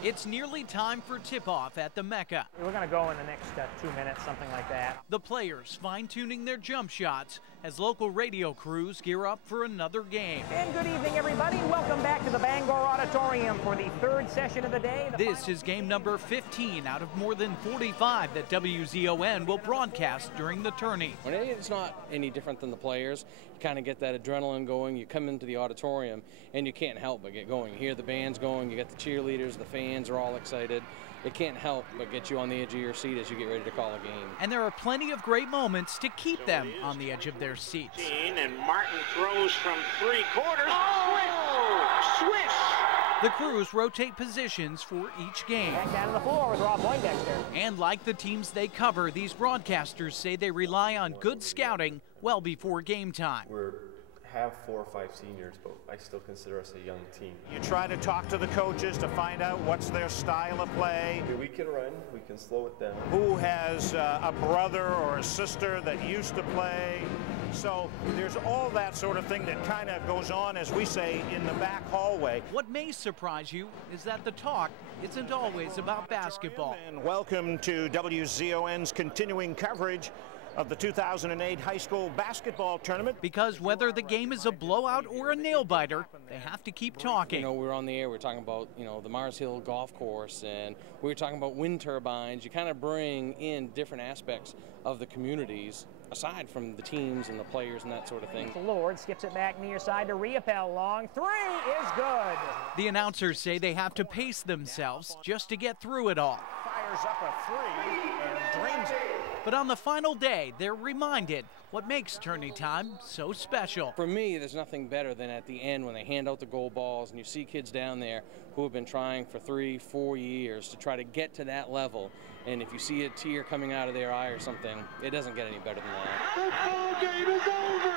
It's nearly time for tip-off at the Mecca. We're going to go in the next 2 minutes, something like that. The players fine-tuning their jump shots as local radio crews gear up for another game. And good evening, everybody. Welcome back to the Bangor Auditorium for the third session of the day. This is game number 15 out of more than 45 that WZON will broadcast during the tourney. It's not any different than the players. You kind of get that adrenaline going. You come into the auditorium and you can't help but get going. You hear the bands going, you get the cheerleaders, the fans are all excited. It can't help but get you on the edge of your seat as you get ready to call a game. And there are plenty of great moments to keep them on the edge of their seats. And Martin throws from 3/4. Oh! Swish! The crews rotate positions for each game. Back down to the floor with Rob Poindexter. And like the teams they cover, these broadcasters say they rely on good scouting well before game time. We have 4 or 5 seniors, but I still consider us a young team. You try to talk to the coaches to find out what's their style of play. We can run, we can slow it down. Who has a brother or a sister that used to play? So there's all that sort of thing that kind of goes on, as we say, in the back hallway. What may surprise you is that the talk isn't always about basketball. And welcome to WZON's continuing coverage of the 2008 high school basketball tournament. Because whether the game is a blowout or a nail-biter, they have to keep talking. You know, we were on the air, we were talking about, the Mars Hill golf course, and we were talking about wind turbines. You kind of bring in different aspects of the communities, aside from the teams and the players and that sort of thing. Lord skips it back near side to Riopel. Long three is good. The announcers say they have to pace themselves just to get through it all. Fires up a three and drains it. But on the final day, they're reminded what makes tourney time so special. For me, there's nothing better than at the end when they hand out the gold balls and you see kids down there who have been trying for 3-4 years to try to get to that level. And if you see a tear coming out of their eye or something, it doesn't get any better than that. The ball game is over!